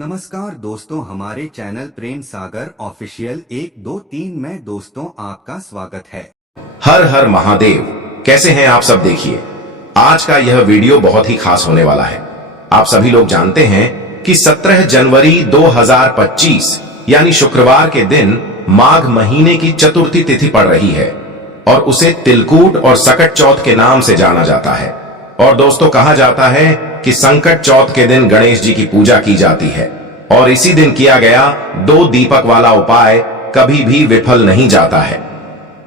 नमस्कार दोस्तों, हमारे चैनल प्रेम सागर ऑफिशियल 1 2 3 में दोस्तों आपका स्वागत है। हर हर महादेव। कैसे हैं आप सब? देखिए, आज का यह वीडियो बहुत ही खास होने वाला है। आप सभी लोग जानते हैं कि 17 जनवरी 2025 यानी शुक्रवार के दिन माघ महीने की चतुर्थी तिथि पड़ रही है और उसे तिलकूट और सकट चौथ के नाम से जाना जाता है। और दोस्तों, कहा जाता है कि संकट चौथ के दिन गणेश जी की पूजा की जाती है और इसी दिन किया गया 2 दीपक वाला उपाय कभी भी विफल नहीं जाता है।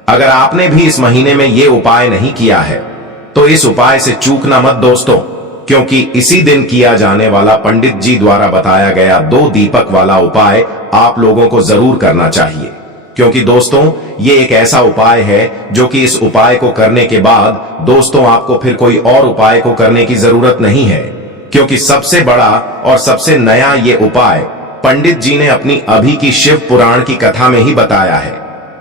अगर आपने भी इस महीने में ये उपाय नहीं किया है तो इस उपाय से चूकना मत दोस्तों, क्योंकि इसी दिन किया जाने वाला पंडित जी द्वारा बताया गया 2 दीपक वाला उपाय आप लोगों को जरूर करना चाहिए। क्योंकि दोस्तों, ये एक ऐसा उपाय है जो कि इस उपाय को करने के बाद दोस्तों आपको फिर कोई और उपाय को करने की जरूरत नहीं है, क्योंकि सबसे बड़ा और सबसे नया ये उपाय पंडित जी ने अपनी अभी की शिव पुराण की कथा में ही बताया है।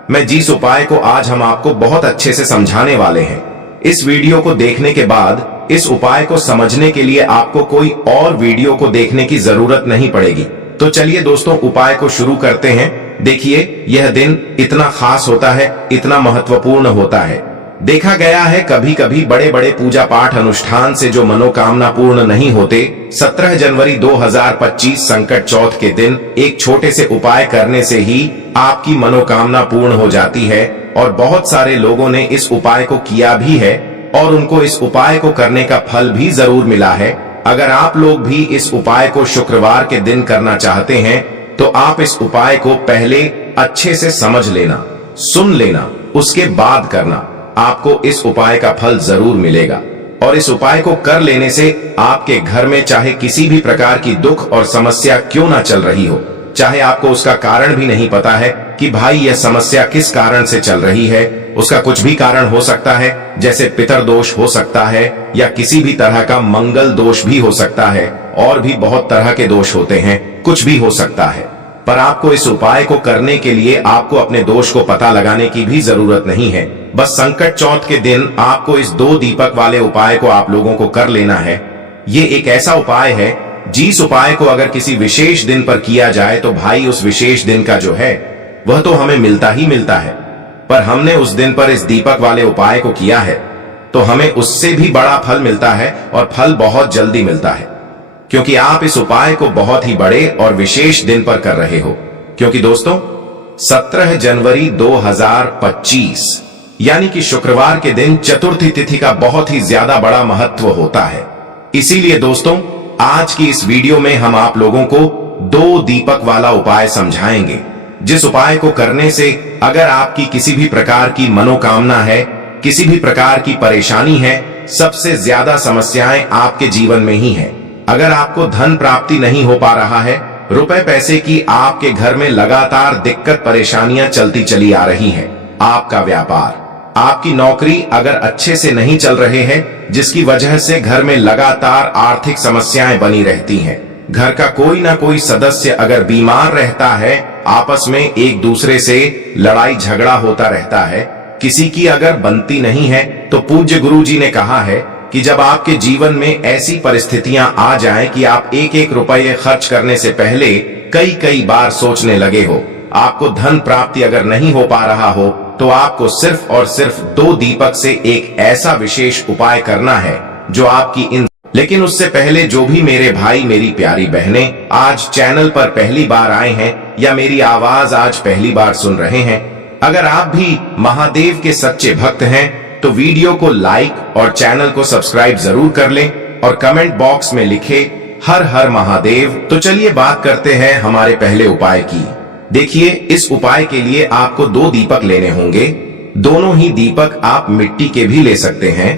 मैं जिस उपाय को आज हम आपको बहुत अच्छे से समझाने वाले हैं, इस वीडियो को देखने के बाद इस उपाय को समझने के लिए आपको कोई और वीडियो को देखने की जरूरत नहीं पड़ेगी। तो चलिए दोस्तों, उपाय को शुरू करते हैं। देखिए, यह दिन इतना खास होता है, इतना महत्वपूर्ण होता है। देखा गया है कभी कभी बड़े बड़े पूजा पाठ अनुष्ठान से जो मनोकामना पूर्ण नहीं होते, 17 जनवरी 2025 संकट चौथ के दिन एक छोटे से उपाय करने से ही आपकी मनोकामना पूर्ण हो जाती है। और बहुत सारे लोगों ने इस उपाय को किया भी है और उनको इस उपाय को करने का फल भी जरूर मिला है। अगर आप लोग भी इस उपाय को शुक्रवार के दिन करना चाहते हैं तो आप इस उपाय को पहले अच्छे से समझ लेना, सुन लेना, उसके बाद करना। आपको इस उपाय का फल जरूर मिलेगा। और इस उपाय को कर लेने से आपके घर में चाहे किसी भी प्रकार की दुख और समस्या क्यों ना चल रही हो, चाहे आपको उसका कारण भी नहीं पता है कि भाई यह समस्या किस कारण से चल रही है, उसका कुछ भी कारण हो सकता है, जैसे पितर दोष हो सकता है या किसी भी तरह का मंगल दोष भी हो सकता है, और भी बहुत तरह के दोष होते हैं, कुछ भी हो सकता है। पर आपको इस उपाय को करने के लिए आपको अपने दोष को पता लगाने की भी जरूरत नहीं है। बस संकट चौथ के दिन आपको इस 2 दीपक वाले उपाय को आप लोगों को कर लेना है। ये एक ऐसा उपाय है जिस उपाय को अगर किसी विशेष दिन पर किया जाए तो भाई उस विशेष दिन का जो है वह तो हमें मिलता ही मिलता है, पर हमने उस दिन पर इस दीपक वाले उपाय को किया है तो हमें उससे भी बड़ा फल मिलता है और फल बहुत जल्दी मिलता है, क्योंकि आप इस उपाय को बहुत ही बड़े और विशेष दिन पर कर रहे हो। क्योंकि दोस्तों, 17 जनवरी 2025 यानी कि शुक्रवार के दिन चतुर्थी तिथि का बहुत ही ज्यादा बड़ा महत्व होता है। इसीलिए दोस्तों, आज की इस वीडियो में हम आप लोगों को 2 दीपक वाला उपाय समझाएंगे, जिस उपाय को करने से अगर आपकी किसी भी प्रकार की मनोकामना है, किसी भी प्रकार की परेशानी है, सबसे ज्यादा समस्याएं आपके जीवन में ही है। अगर आपको धन प्राप्ति नहीं हो पा रहा है, रुपए पैसे की आपके घर में लगातार दिक्कत परेशानियां चलती चली आ रही हैं, आपका व्यापार, आपकी नौकरी अगर अच्छे से नहीं चल रहे हैं, जिसकी वजह से घर में लगातार आर्थिक समस्याएं बनी रहती हैं, घर का कोई ना कोई सदस्य अगर बीमार रहता है, आपस में एक दूसरे से लड़ाई झगड़ा होता रहता है, किसी की अगर बनती नहीं है, तो पूज्य गुरु जी ने कहा है कि जब आपके जीवन में ऐसी परिस्थितियां आ जाएं कि आप एक एक रुपये खर्च करने से पहले कई बार सोचने लगे हो, आपको धन प्राप्ति अगर नहीं हो पा रहा हो, तो आपको सिर्फ और सिर्फ 2 दीपक से एक ऐसा विशेष उपाय करना है जो आपकी इन। लेकिन उससे पहले जो भी मेरे भाई मेरी प्यारी बहनें आज चैनल पर पहली बार आए हैं या मेरी आवाज आज पहली बार सुन रहे हैं, अगर आप भी महादेव के सच्चे भक्त हैं तो वीडियो को लाइक और चैनल को सब्सक्राइब जरूर कर लें और कमेंट बॉक्स में लिखे हर हर महादेव। तो चलिए बात करते हैं हमारे पहले उपाय की। देखिए, इस उपाय के लिए आपको 2 दीपक लेने होंगे। दोनों ही दीपक आप मिट्टी के भी ले सकते हैं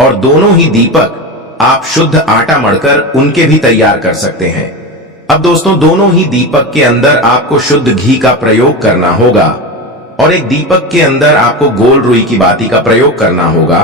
और दोनों ही दीपक आप शुद्ध आटा मढ़कर उनके भी तैयार कर सकते हैं। अब दोस्तों, दोनों ही दीपक के अंदर आपको शुद्ध घी का प्रयोग करना होगा और एक दीपक के अंदर आपको गोल रुई की बाती का प्रयोग करना होगा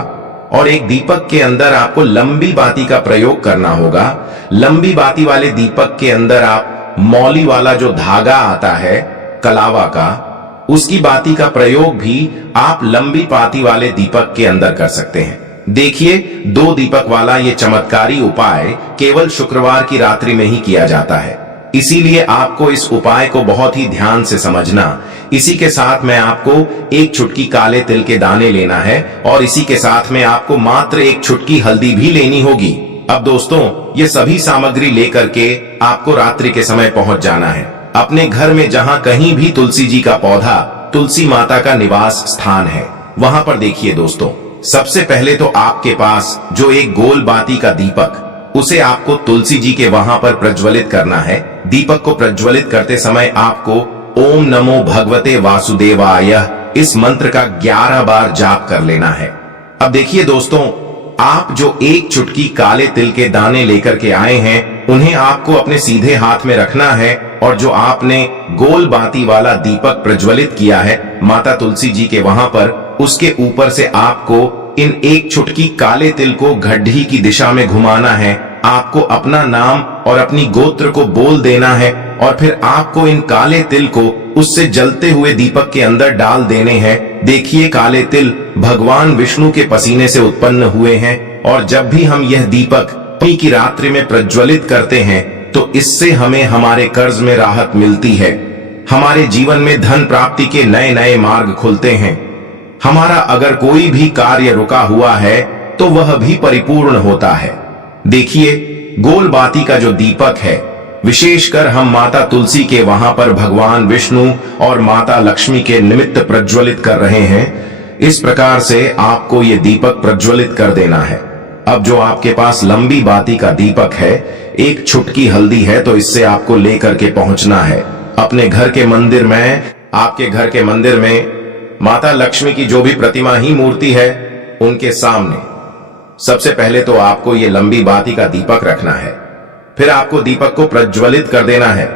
और एक दीपक के अंदर आपको लंबी बाती का प्रयोग करना होगा। लंबी बाती वाले दीपक के अंदर आप मौली वाला जो धागा आता है कलावा का, उसकी बाती का प्रयोग भी आप लंबी बाती वाले दीपक के अंदर कर सकते हैं। देखिए, 2 दीपक वाला ये चमत्कारी उपाय केवल शुक्रवार की रात्रि में ही किया जाता है। इसीलिए आपको इस उपाय को बहुत ही ध्यान से समझना। इसी के साथ में आपको एक चुटकी काले तिल के दाने लेना है और इसी के साथ में आपको मात्र एक चुटकी हल्दी भी लेनी होगी। अब दोस्तों, ये सभी सामग्री लेकर के आपको रात्रि के समय पहुंच जाना है अपने घर में, जहां कहीं भी तुलसी जी का पौधा, तुलसी माता का निवास स्थान है, वहां पर देखिए दोस्तों, सबसे पहले तो आपके पास जो एक गोल बाती का दीपक, उसे आपको तुलसी जी के वहां पर प्रज्वलित करना है। दीपक को प्रज्वलित करते समय आपको ओम नमो भगवते वासुदेवाय इस मंत्र का 11 बार जाप कर लेना है। अब देखिए दोस्तों, आप जो एक चुटकी काले तिल के दाने लेकर के आए हैं, उन्हें आपको अपने सीधे हाथ में रखना है और जो आपने गोल बाती वाला दीपक प्रज्वलित किया है माता तुलसी जी के वहां पर, उसके ऊपर से आपको इन एक चुटकी काले तिल को गड्ढी की दिशा में घुमाना है। आपको अपना नाम और अपनी गोत्र को बोल देना है और फिर आपको इन काले तिल को उससे जलते हुए दीपक के अंदर डाल देने हैं। देखिए, काले तिल भगवान विष्णु के पसीने से उत्पन्न हुए हैं और जब भी हम यह दीपक नवमी की रात्रि में प्रज्वलित करते हैं तो इससे हमें हमारे कर्ज में राहत मिलती है, हमारे जीवन में धन प्राप्ति के नए नए मार्ग खुलते हैं। हमारा अगर कोई भी कार्य रुका हुआ है तो वह भी परिपूर्ण होता है। देखिए, गोल बाती का जो दीपक है, विशेषकर हम माता तुलसी के वहां पर भगवान विष्णु और माता लक्ष्मी के निमित्त प्रज्वलित कर रहे हैं। इस प्रकार से आपको ये दीपक प्रज्वलित कर देना है। अब जो आपके पास लंबी बाती का दीपक है, एक चुटकी हल्दी है, तो इससे आपको लेकर के पहुंचना है अपने घर के मंदिर में। आपके घर के मंदिर में माता लक्ष्मी की जो भी प्रतिमा ही मूर्ति है, उनके सामने सबसे पहले तो आपको ये लंबी बाती का दीपक रखना है। फिर आपको दीपक को प्रज्वलित कर देना है।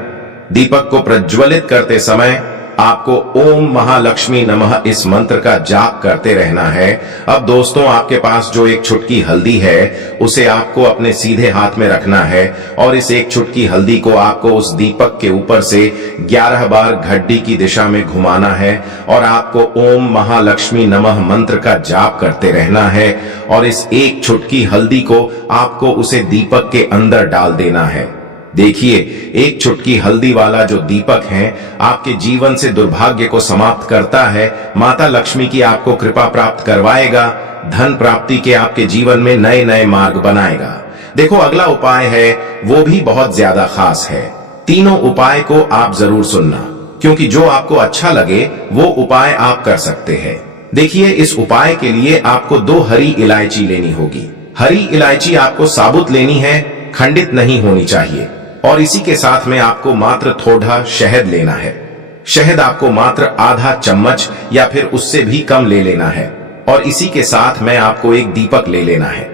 दीपक को प्रज्वलित करते समय आपको ओम महालक्ष्मी नमः इस मंत्र का जाप करते रहना है। अब दोस्तों, आपके पास जो एक चुटकी हल्दी है, उसे आपको अपने सीधे हाथ में रखना है और इस एक चुटकी हल्दी को आपको उस दीपक के ऊपर से 11 बार घड्डी की दिशा में घुमाना है और आपको ओम महालक्ष्मी नमः मंत्र का जाप करते रहना है और इस एक चुटकी हल्दी को आपको उसे दीपक के अंदर डाल देना है। देखिए, एक चुटकी हल्दी वाला जो दीपक है आपके जीवन से दुर्भाग्य को समाप्त करता है, माता लक्ष्मी की आपको कृपा प्राप्त करवाएगा, धन प्राप्ति के आपके जीवन में नए नए मार्ग बनाएगा। देखो, अगला उपाय है वो भी बहुत ज्यादा खास है। तीनों उपाय को आप जरूर सुनना, क्योंकि जो आपको अच्छा लगे वो उपाय आप कर सकते हैं। देखिए, इस उपाय के लिए आपको 2 हरी इलायची लेनी होगी। हरी इलायची आपको साबुत लेनी है, खंडित नहीं होनी चाहिए। और इसी के साथ में आपको मात्र थोड़ा शहद लेना है। शहद आपको मात्र आधा चम्मच या फिर उससे भी कम ले लेना है और इसी के साथ में आपको एक दीपक ले लेना है।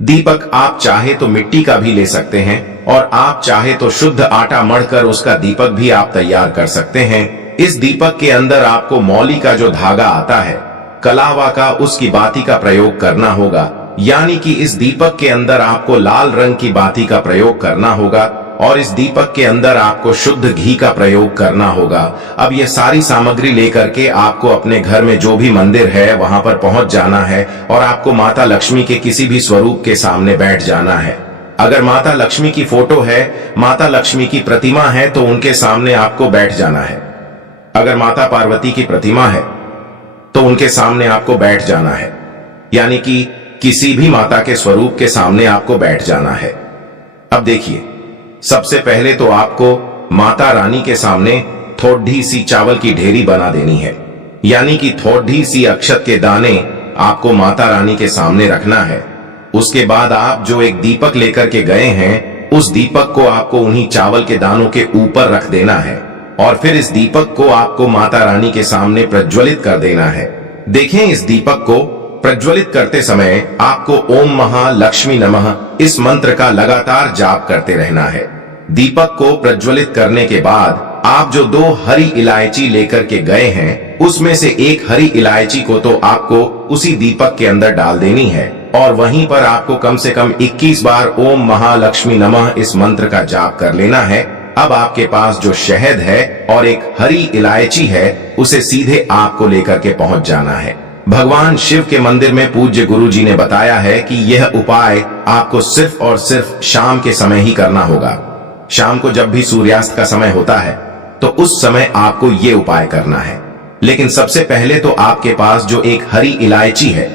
दीपक आप चाहे तो मिट्टी का भी ले सकते हैं और आप चाहे तो शुद्ध आटा मढ़कर उसका दीपक भी आप तैयार कर सकते हैं। इस दीपक के अंदर आपको मौली का जो धागा आता है, कलावा का, उसकी बाती का प्रयोग करना होगा। यानी कि इस दीपक के अंदर आपको लाल रंग की बाती का प्रयोग करना होगा और इस दीपक के अंदर आपको शुद्ध घी का प्रयोग करना होगा। अब ये सारी सामग्री लेकर के आपको अपने घर में जो भी मंदिर है वहां पर पहुंच जाना है और आपको माता लक्ष्मी के किसी भी स्वरूप के सामने बैठ जाना है। अगर माता लक्ष्मी की फोटो है, माता लक्ष्मी की प्रतिमा है, तो उनके सामने आपको बैठ जाना है। अगर माता पार्वती की प्रतिमा है तो उनके सामने आपको बैठ जाना है, यानी कि किसी भी माता के स्वरूप के सामने आपको बैठ जाना है। अब देखिए, सबसे पहले तो आपको माता रानी के सामने थोड़ी सी चावल की ढेरी बना देनी है, यानी कि थोड़ी सी अक्षत के दाने आपको माता रानी के सामने रखना है। उसके बाद आप जो एक दीपक लेकर के गए हैं, उस दीपक को आपको उन्हीं चावल के दानों के ऊपर रख देना है और फिर इस दीपक को आपको माता रानी के सामने प्रज्वलित कर देना है। देखें, इस दीपक को प्रज्वलित करते समय आपको ओम महालक्ष्मी नमः इस मंत्र का लगातार जाप करते रहना है। दीपक को प्रज्वलित करने के बाद आप जो 2 हरी इलायची लेकर के गए हैं, उसमें से एक हरी इलायची को तो आपको उसी दीपक के अंदर डाल देनी है और वहीं पर आपको कम से कम 21 बार ओम महालक्ष्मी नमः इस मंत्र का जाप कर लेना है। अब आपके पास जो शहद है और एक हरी इलायची है, उसे सीधे आपको लेकर के पहुंच जाना है। भगवान शिव के मंदिर में पूज्य गुरु जी ने बताया है कि यह उपाय आपको सिर्फ और सिर्फ शाम के समय ही करना होगा। शाम को जब भी सूर्यास्त का समय होता है तो उस समय आपको ये उपाय करना है। लेकिन सबसे पहले तो आपके पास जो एक हरी इलायची है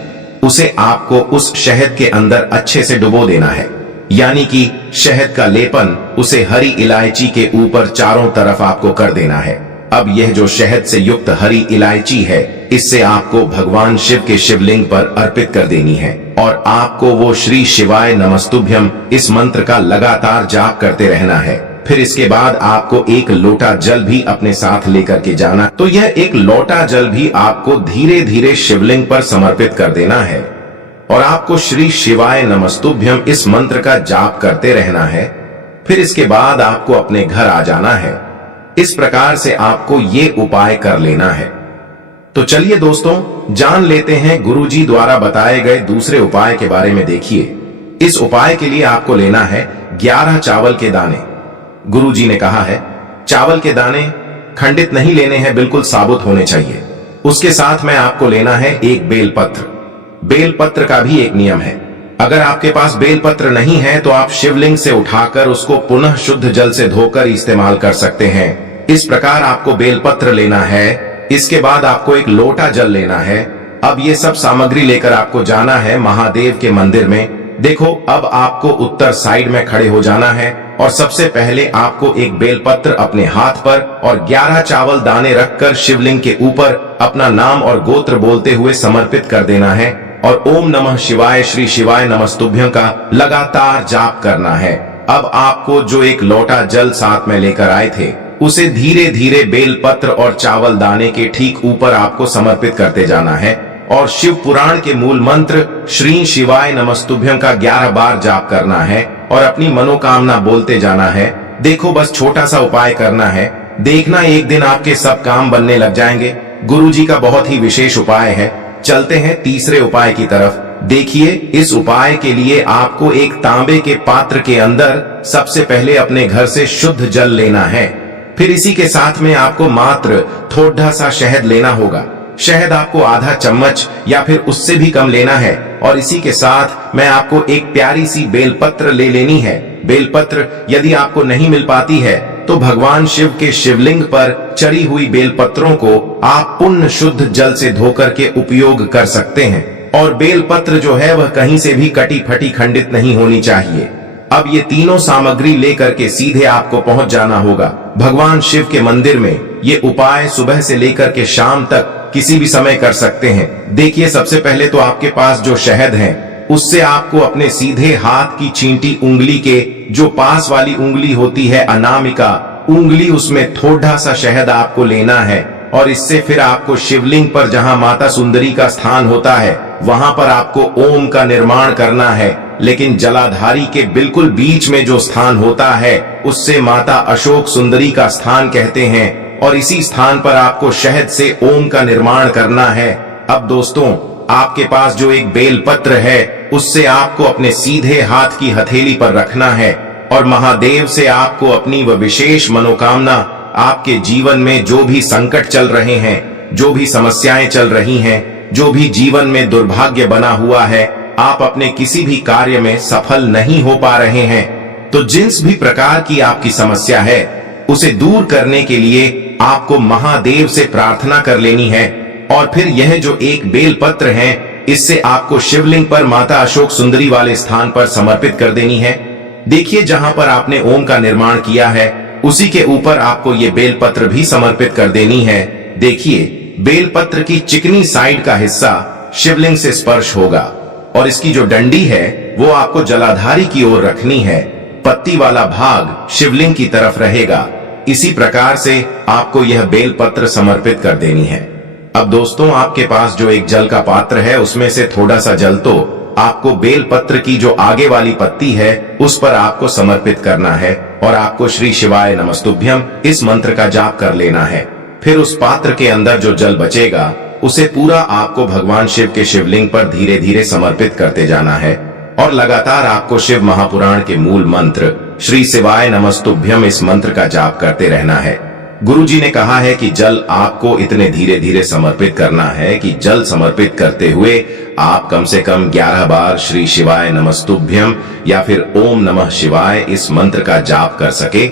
उसे आपको उस शहद के अंदर अच्छे से डुबो देना है, यानी कि शहद का लेपन उसे हरी इलायची के ऊपर चारों तरफ आपको कर देना है। अब यह जो शहद से युक्त हरी इलायची है इससे आपको भगवान शिव के शिवलिंग पर अर्पित कर देनी है और आपको वो श्री शिवाय नमस्तुभ्यम इस मंत्र का लगातार जाप करते रहना है। फिर इसके बाद आपको एक लोटा जल भी अपने साथ लेकर के जाना, तो यह एक लोटा जल भी आपको धीरे धीरे शिवलिंग पर समर्पित कर देना है और आपको श्री शिवाय नमस्तुभ्यम इस मंत्र का जाप करते रहना है। फिर इसके बाद आपको अपने घर आ जाना है। इस प्रकार से आपको ये उपाय कर लेना है। तो चलिए दोस्तों, जान लेते हैं गुरुजी द्वारा बताए गए दूसरे उपाय के बारे में। देखिए, इस उपाय के लिए आपको लेना है 11 चावल के दाने। गुरुजी ने कहा है चावल के दाने खंडित नहीं लेने हैं, बिल्कुल साबुत होने चाहिए। उसके साथ में आपको लेना है एक बेलपत्र। बेलपत्र का भी एक नियम है, अगर आपके पास बेलपत्र नहीं है तो आप शिवलिंग से उठाकर उसको पुनः शुद्ध जल से धोकर इस्तेमाल कर सकते हैं। इस प्रकार आपको बेलपत्र लेना है। इसके बाद आपको एक लोटा जल लेना है। अब ये सब सामग्री लेकर आपको जाना है महादेव के मंदिर में। देखो, अब आपको उत्तर साइड में खड़े हो जाना है और सबसे पहले आपको एक बेलपत्र अपने हाथ पर और 11 चावल दाने रखकर शिवलिंग के ऊपर अपना नाम और गोत्र बोलते हुए समर्पित कर देना है और ओम नमः शिवाय श्री शिवाय नमस्तुभ्यं का लगातार जाप करना है। अब आपको जो एक लोटा जल साथ में लेकर आए थे उसे धीरे धीरे बेलपत्र और चावल दाने के ठीक ऊपर आपको समर्पित करते जाना है और शिव पुराण के मूल मंत्र श्री शिवाय नमस्तुभ्यं का 11 बार जाप करना है और अपनी मनोकामना बोलते जाना है। देखो, बस छोटा सा उपाय करना है, देखना एक दिन आपके सब काम बनने लग जाएंगे। गुरुजी का बहुत ही विशेष उपाय है। चलते हैं तीसरे उपाय की तरफ। देखिए, इस उपाय के लिए आपको एक तांबे के पात्र के अंदर सबसे पहले अपने घर से शुद्ध जल लेना है। फिर इसी के साथ में आपको मात्र थोड़ा सा शहद लेना होगा। शहद आपको आधा चम्मच या फिर उससे भी कम लेना है और इसी के साथ में आपको एक प्यारी सी बेलपत्र ले लेनी है। बेलपत्र यदि आपको नहीं मिल पाती है तो भगवान शिव के शिवलिंग पर चढ़ी हुई बेलपत्रों को आप पुण्य शुद्ध जल से धोकर के उपयोग कर सकते हैं और बेलपत्र जो है वह कहीं से भी कटी फटी खंडित नहीं होनी चाहिए। अब ये तीनों सामग्री लेकर के सीधे आपको पहुंच जाना होगा भगवान शिव के मंदिर में। ये उपाय सुबह से लेकर के शाम तक किसी भी समय कर सकते हैं। देखिए, सबसे पहले तो आपके पास जो शहद है उससे आपको अपने सीधे हाथ की चींटी उंगली के जो पास वाली उंगली होती है अनामिका उंगली, उसमें थोड़ा सा शहद आपको लेना है और इससे फिर आपको शिवलिंग पर जहां माता सुंदरी का स्थान होता है वहां पर आपको ओम का निर्माण करना है। लेकिन जलाधारी के बिल्कुल बीच में जो स्थान होता है उससे माता अशोक सुंदरी का स्थान कहते हैं और इसी स्थान पर आपको शहद से ओम का निर्माण करना है। अब दोस्तों, आपके पास जो एक बेलपत्र है उससे आपको अपने सीधे हाथ की हथेली पर रखना है और महादेव से आपको अपनी वह विशेष मनोकामना, आपके जीवन में जो भी संकट चल रहे हैं, जो भी समस्याएं चल रही हैं, जो भी जीवन में दुर्भाग्य बना हुआ है, आप अपने किसी भी कार्य में सफल नहीं हो पा रहे हैं, तो जिस भी प्रकार की आपकी समस्या है उसे दूर करने के लिए आपको महादेव से प्रार्थना कर लेनी है और फिर यह जो एक बेलपत्र है इससे आपको शिवलिंग पर माता अशोक सुंदरी वाले स्थान पर समर्पित कर देनी है। देखिए, जहां पर आपने ओम का निर्माण किया है उसी के ऊपर आपको ये बेलपत्र भी समर्पित कर देनी है। देखिए, बेलपत्र की चिकनी साइड का हिस्सा शिवलिंग से स्पर्श होगा और इसकी जो डंडी है वो आपको जलाधारी की ओर रखनी है। पत्ती वाला भाग शिवलिंग की तरफ रहेगा। इसी प्रकार से आपको यह बेलपत्र समर्पित कर देनी है। अब दोस्तों, आपके पास जो एक जल का पात्र है उसमें से थोड़ा सा जल तो आपको बेलपत्र की जो आगे वाली पत्ती है उस पर आपको समर्पित करना है और आपको श्री शिवाय नमस्तुभ्यं इस मंत्र का जाप कर लेना है। फिर उस पात्र के अंदर जो जल बचेगा उसे पूरा आपको भगवान शिव के शिवलिंग पर धीरे धीरे समर्पित करते जाना है और लगातार आपको शिव महापुराण के मूल मंत्र श्री शिवाय नमस्तुभ्यं इस मंत्र का जाप करते रहना है। गुरुजी ने कहा है कि जल आपको इतने धीरे धीरे समर्पित करना है कि जल समर्पित करते हुए आप कम से कम 11 बार श्री शिवाय नमस्तुभ्यम या फिर ओम नमः शिवाय इस मंत्र का जाप कर सके।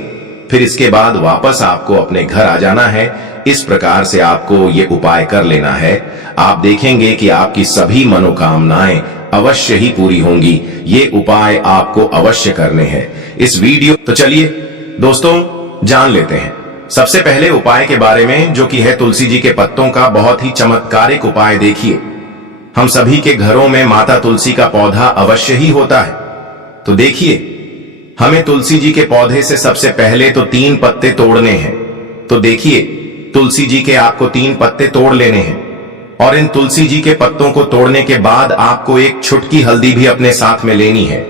फिर इसके बाद वापस आपको अपने घर आ जाना है। इस प्रकार से आपको ये उपाय कर लेना है। आप देखेंगे कि आपकी सभी मनोकामनाएं अवश्य ही पूरी होंगी। ये उपाय आपको अवश्य करने हैं। इस वीडियो तो चलिए दोस्तों जान लेते हैं सबसे पहले उपाय के बारे में, जो कि है तुलसी जी के पत्तों का बहुत ही चमत्कारिक उपाय। देखिए, हम सभी के घरों में माता तुलसी का पौधा अवश्य ही होता है। तो देखिए, हमें तुलसी जी के पौधे से सबसे पहले तो 3 पत्ते तोड़ने हैं। तो देखिए, तुलसी जी के आपको 3 पत्ते तोड़ लेने हैं और इन तुलसी जी के पत्तों को तोड़ने के बाद आपको एक छुटकी हल्दी भी अपने साथ में लेनी है।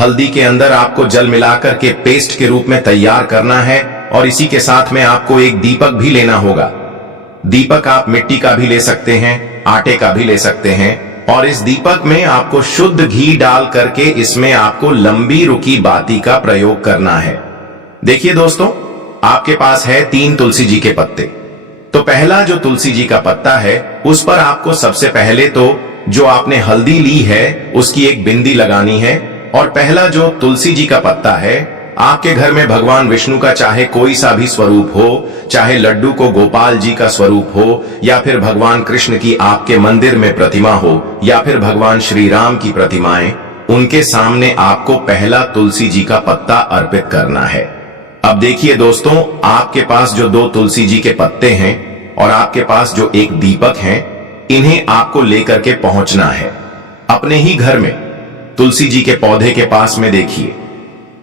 हल्दी के अंदर आपको जल मिलाकर के पेस्ट के रूप में तैयार करना है और इसी के साथ में आपको एक दीपक भी लेना होगा। दीपक आप मिट्टी का भी ले सकते हैं, आटे का भी ले सकते हैं और इस दीपक में आपको शुद्ध घी डाल करके इसमें आपको लंबी रुकी बाती का प्रयोग करना है। देखिए दोस्तों, आपके पास है 3 तुलसी जी के पत्ते। तो पहला जो तुलसी जी का पत्ता है उस पर आपको सबसे पहले तो जो आपने हल्दी ली है उसकी एक बिंदी लगानी है। और पहला जो तुलसी जी का पत्ता है, आपके घर में भगवान विष्णु का चाहे कोई सा भी स्वरूप हो, चाहे लड्डू को गोपाल जी का स्वरूप हो या फिर भगवान कृष्ण की आपके मंदिर में प्रतिमा हो या फिर भगवान श्री राम की प्रतिमाएं, उनके सामने आपको पहला तुलसी जी का पत्ता अर्पित करना है। अब देखिए दोस्तों, आपके पास जो 2 तुलसी जी के पत्ते हैं और आपके पास जो एक दीपक है, इन्हें आपको लेकर के पहुंचना है अपने ही घर में तुलसी जी के पौधे के पास में। देखिए,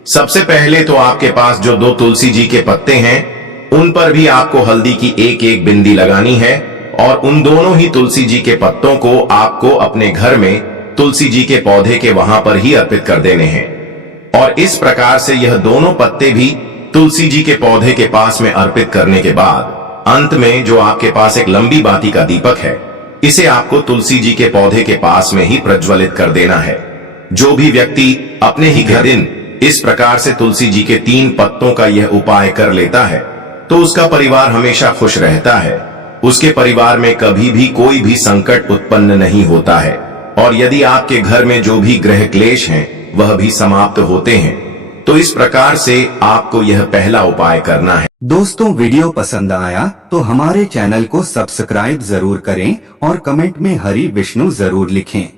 सबसे पहले तो आपके पास जो 2 तुलसी जी के पत्ते हैं उन पर भी आपको हल्दी की एक एक बिंदी लगानी है और उन दोनों ही तुलसी जी के पत्तों को आपको अपने घर में तुलसी जी के पौधे के वहां पर ही अर्पित कर देने हैं। और इस प्रकार से यह दोनों पत्ते भी तुलसी जी के पौधे के पास में अर्पित करने के बाद अंत में जो आपके पास एक लंबी बाती का दीपक है, इसे आपको तुलसी जी के पौधे के पास में ही प्रज्वलित कर देना है। जो भी व्यक्ति अपने ही घर दिन इस प्रकार से तुलसी जी के 3 पत्तों का यह उपाय कर लेता है तो उसका परिवार हमेशा खुश रहता है। उसके परिवार में कभी भी कोई भी संकट उत्पन्न नहीं होता है और यदि आपके घर में जो भी ग्रह क्लेश हैं वह भी समाप्त होते हैं। तो इस प्रकार से आपको यह पहला उपाय करना है। दोस्तों, वीडियो पसंद आया तो हमारे चैनल को सब्सक्राइब जरूर करें और कमेंट में हरि विष्णु जरूर लिखें।